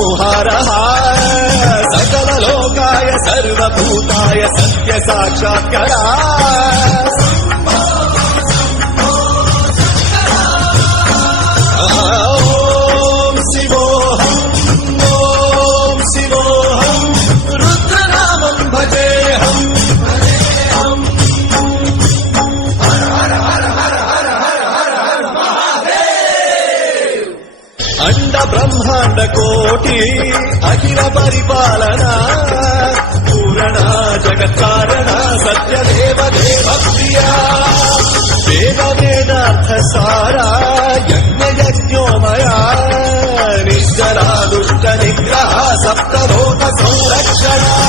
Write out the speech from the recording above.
संहारः सकललोकाय सर्वभूताय सत्य साक्षात्करा ॐ शिवोऽहं रुद्रनामं भजेऽहम् अंड ब्रह्मांड कोटि अखिल परिपालना पूरणा जगत्कारणा सत्यदेव देवप्रिया वेद वेदार्थ सारा यज्ञ यज्ञोमया निश्चला दुष्ट निग्रह सप्तलोक संरक्षणा